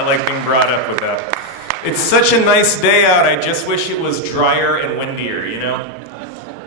I like being brought up with that. It's such a nice day out, I just wish it was drier and windier, you know?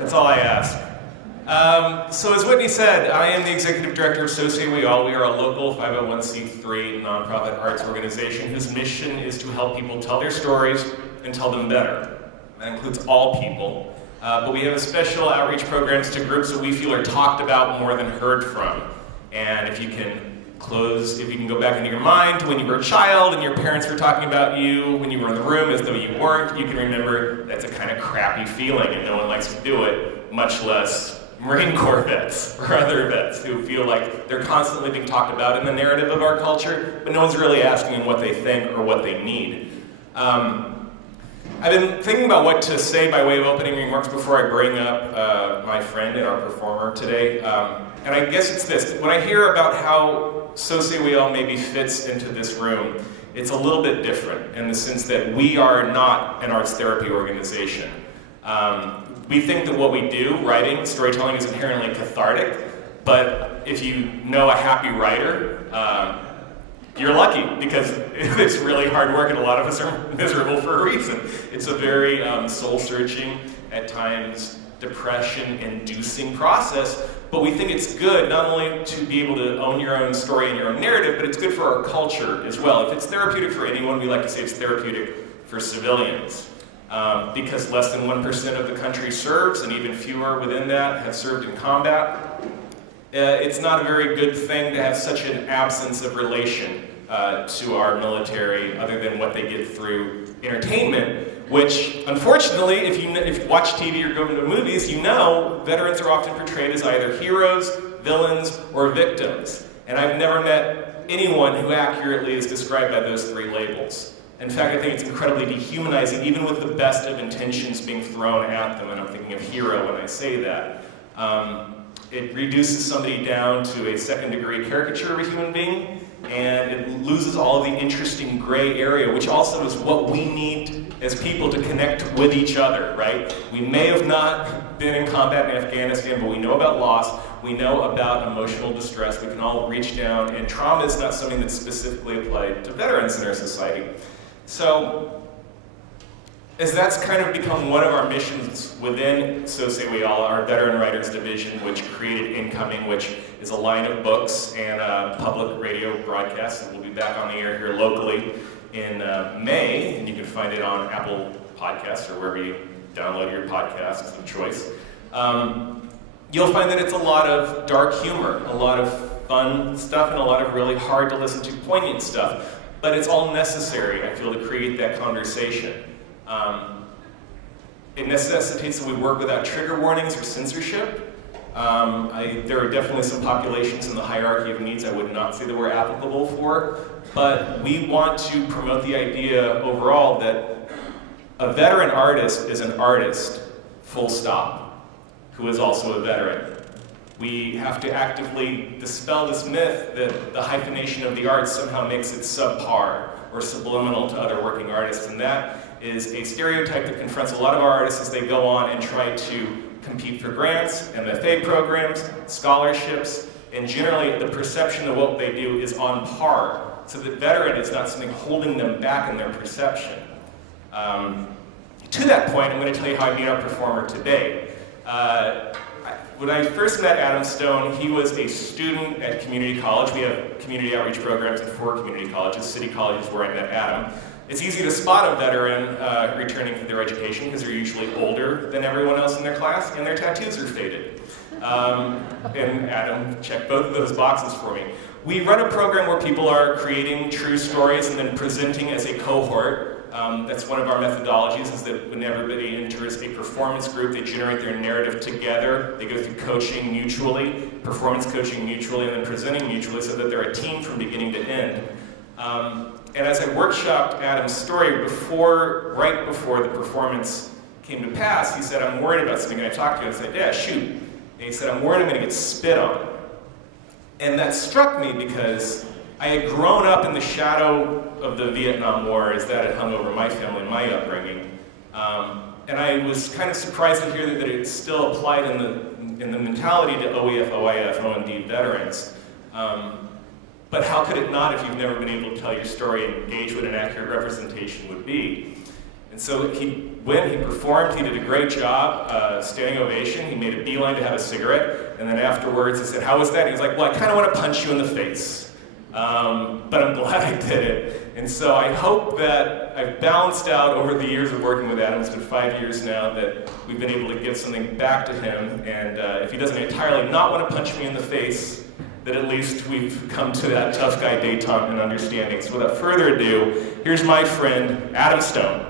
That's all I ask. So as Whitney said, I am the Executive Director of So Say We All. We are a local 501c3 nonprofit arts organization whose mission is to help people tell their stories and tell them better. That includes all people. But we have special outreach programs to groups that we feel are talked about more than heard from. And if you can go back into your mind to when you were a child and your parents were talking about you when you were in the room as though you weren't, you can remember that's a kind of crappy feeling and no one likes to do it, much less Marine Corps vets or other vets who feel like they're constantly being talked about in the narrative of our culture, but no one's really asking them what they think or what they need. I've been thinking about what to say by way of opening remarks before I bring up my friend and our performer today. And I guess it's this. When I hear about how So Say We All maybe fits into this room, it's a little bit different in the sense that we are not an arts therapy organization. We think that what we do, writing, storytelling, is inherently cathartic, but if you know a happy writer, you're lucky because it's really hard work and a lot of us are miserable for a reason. It's a very soul-searching, at times depression-inducing process, but we think it's good not only to be able to own your own story and your own narrative, but it's good for our culture as well. If it's therapeutic for anyone, we like to say it's therapeutic for civilians. Because less than 1% of the country serves, and even fewer within that have served in combat. It's not a very good thing to have such an absence of relation to our military other than what they get through entertainment, which unfortunately, if you watch TV or go to movies, you know veterans are often portrayed as either heroes, villains, or victims. And I've never met anyone who accurately is described by those three labels. In fact, I think it's incredibly dehumanizing, even with the best of intentions being thrown at them, and I'm thinking of hero when I say that. It reduces somebody down to a second-degree caricature of a human being, and it loses all of the interesting gray area, which also is what we need as people to connect with each other, right? We may have not been in combat in Afghanistan, but we know about loss, we know about emotional distress, we can all reach down, and trauma is not something that's specifically applied to veterans in our society. So, as that's kind of become one of our missions within So Say We All, our Veteran Writers Division, which created Incoming, which is a line of books and a public radio broadcast that will be back on the air here locally in May, and you can find it on Apple Podcasts or wherever you download your podcasts of choice. You'll find that it's a lot of dark humor, a lot of fun stuff, and a lot of really hard to listen to poignant stuff. But it's all necessary, I feel, to create that conversation. It necessitates that we work without trigger warnings or censorship. There are definitely some populations in the hierarchy of needs I would not say that we're applicable for, but we want to promote the idea overall that a veteran artist is an artist, full stop, who is also a veteran. We have to actively dispel this myth that the hyphenation of the arts somehow makes it subpar or subliminal to other working artists, and that is a stereotype that confronts a lot of our artists as they go on and try to compete for grants, MFA programs, scholarships, and generally the perception of what they do is on par, so that veteran is not something holding them back in their perception. To that point, I'm going to tell you how I meet our performer today. When I first met Adam Stone, he was a student at community college. We have community outreach programs at 4 community colleges. City College is where I met Adam. It's easy to spot a veteran returning from their education because they're usually older than everyone else in their class and their tattoos are faded. And Adam checked both of those boxes for me. We run a program where people are creating true stories and then presenting as a cohort. That's one of our methodologies, is that when everybody enters a performance group, they generate their narrative together. They go through coaching mutually, performance coaching mutually, and then presenting mutually so that they're a team from beginning to end. And as I workshopped Adam's story right before the performance came to pass, he said, I'm worried about something. And I talked to him and I said, yeah, shoot. And he said, I'm worried I'm going to get spit on. And that struck me because I had grown up in the shadow of the Vietnam War as that had hung over my family, my upbringing. And I was kind of surprised to hear that it still applied in the mentality to OEF, OIF, O&D veterans. But how could it not if you've never been able to tell your story and gauge what an accurate representation would be? And so he performed, he did a great job, standing ovation. He made a beeline to have a cigarette, and then afterwards he said, "How was that?" He was like, "Well, I kind of want to punch you in the face, but I'm glad I did it." And so I hope that I've balanced out over the years of working with Adam, it's been 5 years now, that we've been able to give something back to him, and if he doesn't entirely not want to punch me in the face, that at least we've come to that tough guy detente and understanding. So without further ado, here's my friend, Adam Stone.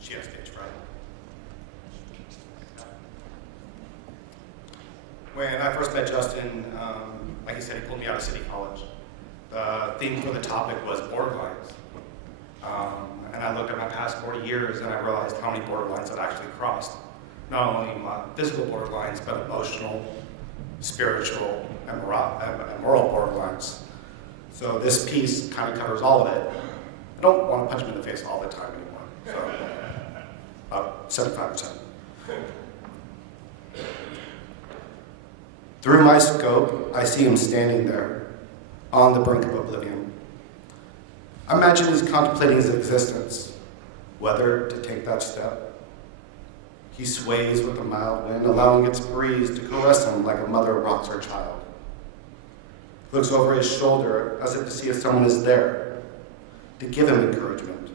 She has stage fright. When I first met Justin, like he said, he pulled me out of City College. The theme for the topic was borderlines. And I looked at my past 40 years and I realized how many borderlines I'd actually crossed. Not only my physical borderlines, but emotional, spiritual, and moral borderlines. So this piece kind of covers all of it. I don't want to punch him in the face all the time anymore. So about 75%. Through my scope, I see him standing there, on the brink of oblivion. I imagine he's contemplating his existence, whether to take that step. He sways with the mild wind, allowing its breeze to caress him like a mother rocks her child. He looks over his shoulder as if to see if someone is there, to give him encouragement.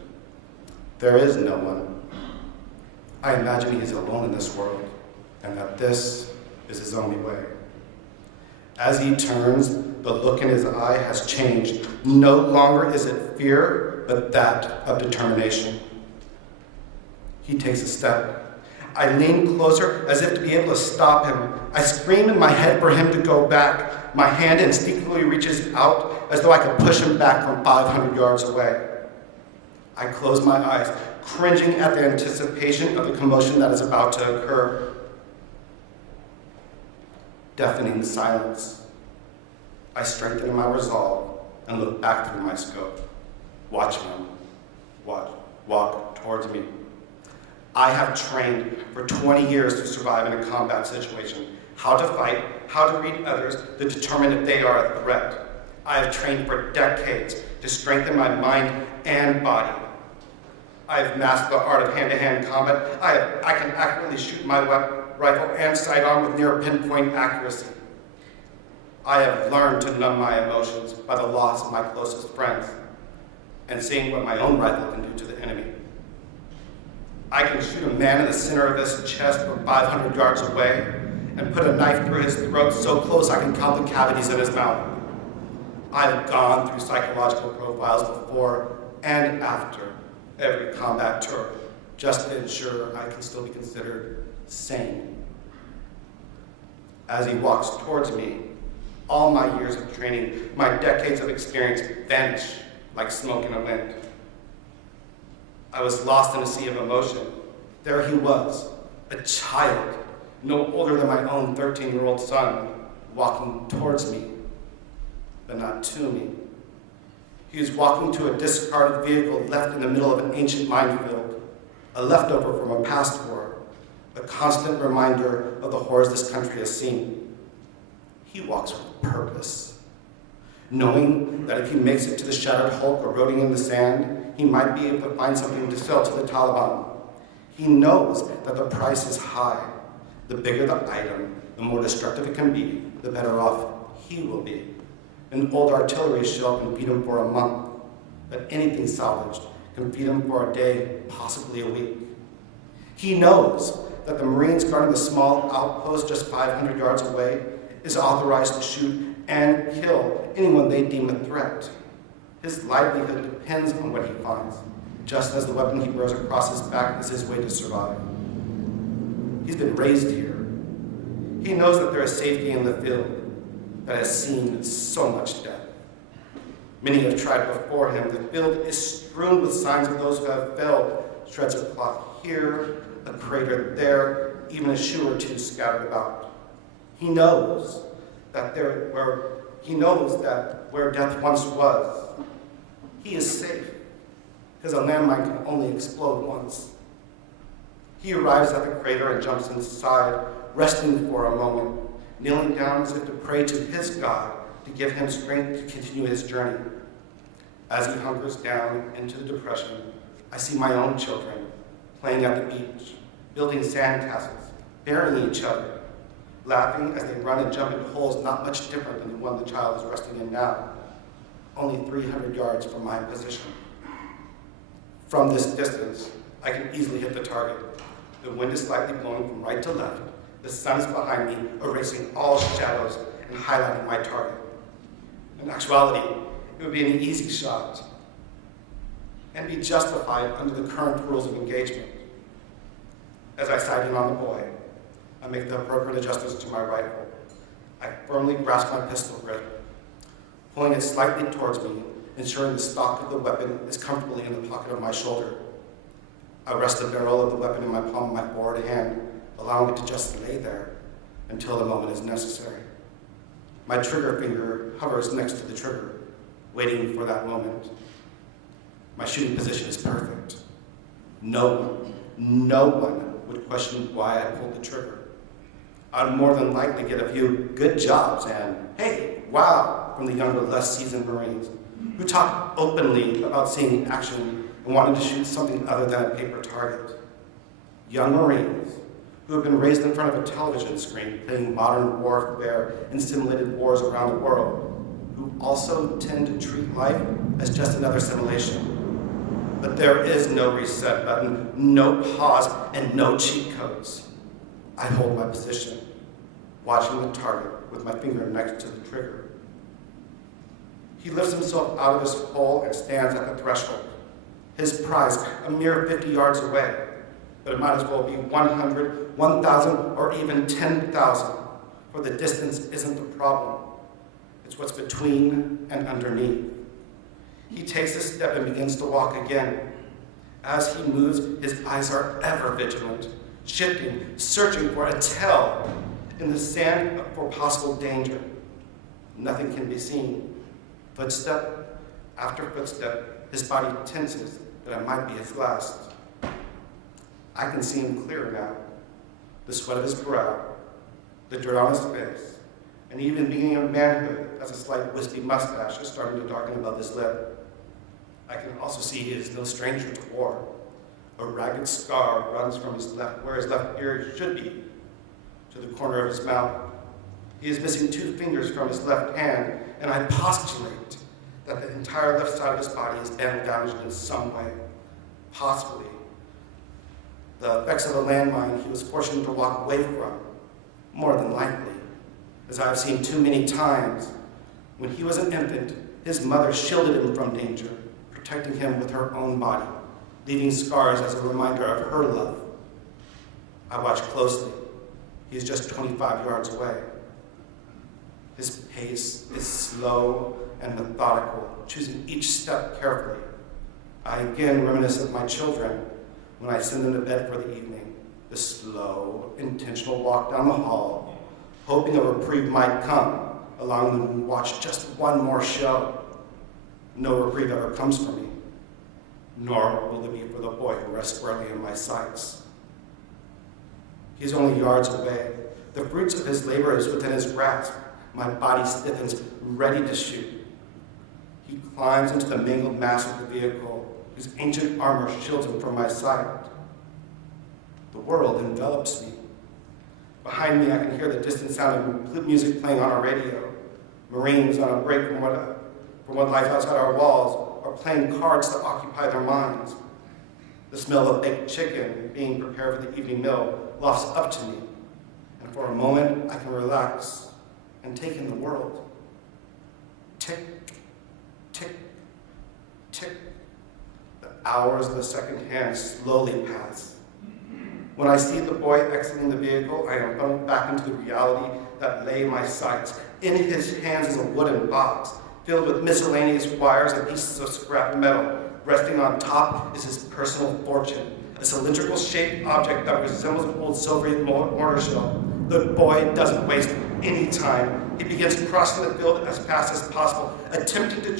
There is no one. I imagine he is alone in this world, and that this is his only way. As he turns, the look in his eye has changed. No longer is it fear, but that of determination. He takes a step. I lean closer as if to be able to stop him. I scream in my head for him to go back. My hand instinctively reaches out as though I could push him back from 500 yards away. I close my eyes, cringing at the anticipation of the commotion that is about to occur. Deafening silence. I strengthen my resolve and look back through my scope, watching him walk towards me. I have trained for 20 years to survive in a combat situation, how to fight, how to read others, to determine if they are a threat. I have trained for decades to strengthen my mind and body. I have mastered the art of hand-to-hand combat. I can accurately shoot my rifle and sidearm with near pinpoint accuracy. I have learned to numb my emotions by the loss of my closest friends and seeing what my own rifle can do to the enemy. I can shoot a man in the center of his chest from 500 yards away and put a knife through his throat so close I can count the cavities in his mouth. I've gone through psychological profiles before and after every combat tour, just to ensure I can still be considered sane. As he walks towards me, all my years of training, my decades of experience vanish like smoke in a wind. I was lost in a sea of emotion. There he was, a child, no older than my own 13-year-old son, walking towards me, but not to me. He was walking to a discarded vehicle left in the middle of an ancient minefield, a leftover from a past war, a constant reminder of the horrors this country has seen. He walks with purpose, knowing that if he makes it to the shattered hulk eroding in the sand, he might be able to find something to sell to the Taliban. He knows that the price is high. The bigger the item, the more destructive it can be, the better off he will be. An old artillery shell can feed him for a month, but anything salvaged can feed him for a day, possibly a week. He knows that the Marines guarding the small outpost just 500 yards away is authorized to shoot and kill anyone they deem a threat. His livelihood depends on what he finds, just as the weapon he bears across his back is his way to survive. He's been raised here. He knows that there is safety in the field that has seen so much death. Many have tried before him. The field is strewn with signs of those who have failed. Shreds of cloth here, a crater there, even a shoe or two scattered about. He knows he knows that where death once was, he is safe, because a landmine can only explode once. He arrives at the crater and jumps inside, resting for a moment, kneeling down as if to pray to his God to give him strength to continue his journey. As he hunkers down into the depression, I see my own children playing at the beach, building sandcastles, burying each other, laughing as they run and jump into holes not much different than the one the child is resting in now, only 300 yards from my position. From this distance, I can easily hit the target. The wind is slightly blowing from right to left. The sun is behind me, erasing all shadows and highlighting my target. In actuality, it would be an easy shot and be justified under the current rules of engagement. As I sight in on the boy, I make the appropriate adjustments to my rifle. I firmly grasp my pistol grip, pulling it slightly towards me, ensuring the stock of the weapon is comfortably in the pocket of my shoulder. I rest the barrel of the weapon in my palm of my forward hand, allowing it to just lay there until the moment is necessary. My trigger finger hovers next to the trigger, waiting for that moment. My shooting position is perfect. No one would question why I pulled the trigger. I'd more than likely get a few good jobs and, hey, wow, from the younger, less seasoned Marines, who talk openly about seeing action and wanting to shoot something other than a paper target. Young Marines who have been raised in front of a television screen playing modern warfare and simulated wars around the world, who also tend to treat life as just another simulation. But there is no reset button, no pause, and no cheat codes. I hold my position, watching the target with my finger next to the trigger. He lifts himself out of his hole and stands at the threshold. His prize, a mere 50 yards away, but it might as well be 100, 1,000, or even 10,000, for the distance isn't the problem. It's what's between and underneath. He takes a step and begins to walk again. As he moves, his eyes are ever vigilant, shifting, searching for a tell in the sand for possible danger. Nothing can be seen. Footstep after footstep, his body tenses that it might be his last. I can see him clear now. The sweat of his brow, the dirt on his face, and even the beginning of manhood as a slight wispy mustache is starting to darken above his lip. I can also see he is no stranger to war. A ragged scar runs from his left, where his left ear should be, to the corner of his mouth. He is missing 2 fingers from his left hand, and I postulate that the entire left side of his body is damaged in some way, possibly the effects of a landmine he was fortunate to walk away from, more than likely, as I have seen too many times. When he was an infant, his mother shielded him from danger, protecting him with her own body, leaving scars as a reminder of her love. I watch closely. He is just 25 yards away. His pace is slow and methodical, choosing each step carefully. I again reminisce of my children when I send them to bed for the evening, the slow, intentional walk down the hall, hoping a reprieve might come, allowing them to watch just one more show. No reprieve ever comes for me, nor will it be for the boy who rests squarely in my sights. He is only yards away. The fruits of his labor is within his grasp. My body stiffens, ready to shoot. He climbs into the mangled mass of the vehicle, whose ancient armor shields him from my sight. The world envelops me. Behind me, I can hear the distant sound of music playing on our radio. Marines on a break from what lies outside our walls are playing cards to occupy their minds. The smell of baked chicken being prepared for the evening meal wafts up to me, and for a moment, I can relax and take in the world. Tick, tick, tick. The hours of the second hand slowly pass. When I see the boy exiting the vehicle, I am thrown back into the reality that lay in my sights. In his hands is a wooden box filled with miscellaneous wires and pieces of scrap metal. Resting on top is his personal fortune, a cylindrical shaped object that resembles an old Soviet mortar shell. The boy doesn't waste anytime. He begins crossing the field as fast as possible, attempting to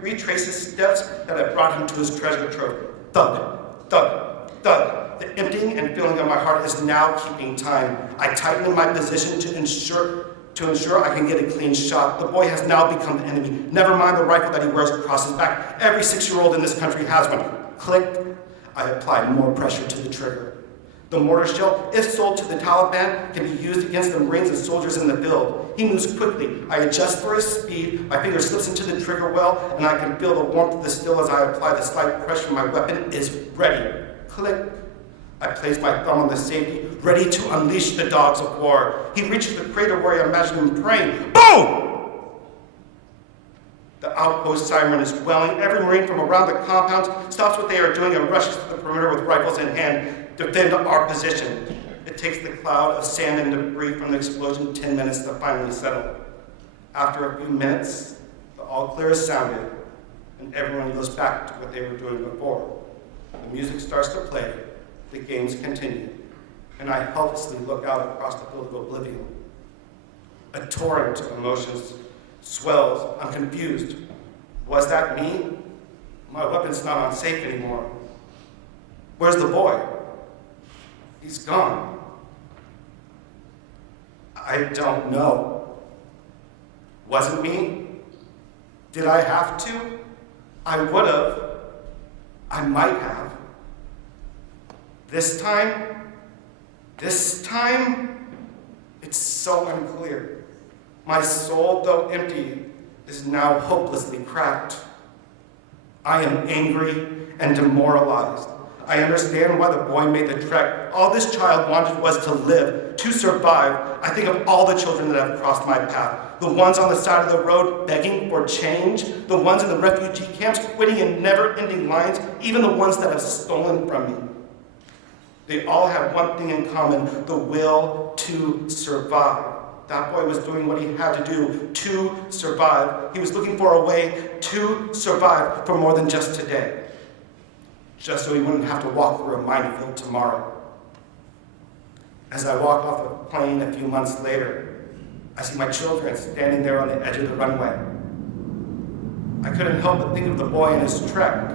retrace his steps that had brought him to his treasure trove. Thud, thud, thud. The emptying and filling of my heart is now keeping time. I tighten in my position to ensure I can get a clean shot. The boy has now become the enemy. Never mind the rifle that he wears across his back. Every 6-year-old in this country has one. Click. I apply more pressure to the trigger. The mortar shell, if sold to the Taliban, can be used against the Marines and soldiers in the field. He moves quickly. I adjust for his speed. My finger slips into the trigger well, and I can feel the warmth of the steel as I apply the slight pressure. My weapon is ready. Click. I place my thumb on the safety, ready to unleash the dogs of war. He reaches the crater where I imagine him praying. Boom! The outpost siren is welling. Every Marine from around the compound stops what they are doing and rushes to the perimeter with rifles in hand. Defend our position. It takes the cloud of sand and debris from the explosion 10 minutes to finally settle. After a few minutes, the all clear is sounded, and everyone goes back to what they were doing before. The music starts to play, the games continue, and I helplessly look out across the field of oblivion. A torrent of emotions swells. I'm confused. Was that me? My weapon's not unsafe anymore. Where's the boy? He's gone. I don't know. Wasn't me? Did I have to? I would have. I might have. This time, it's so unclear. My soul, though empty, is now hopelessly cracked. I am angry and demoralized. I understand why the boy made the trek. All this child wanted was to live, to survive. I think of all the children that have crossed my path. The ones on the side of the road begging for change. The ones in the refugee camps waiting in never-ending lines. Even the ones that have stolen from me. They all have one thing in common, the will to survive. That boy was doing what he had to do to survive. He was looking for a way to survive for more than just today. Just so he wouldn't have to walk through a minefield tomorrow. As I walk off the plane a few months later, I see my children standing there on the edge of the runway. I couldn't help but think of the boy and his trek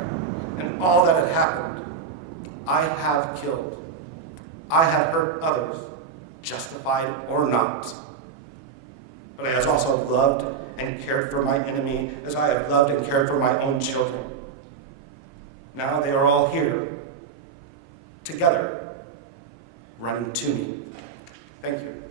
and all that had happened. I have killed. I have hurt others, justified or not. But I have also loved and cared for my enemy as I have loved and cared for my own children. Now they are all here, together, running to me. Thank you.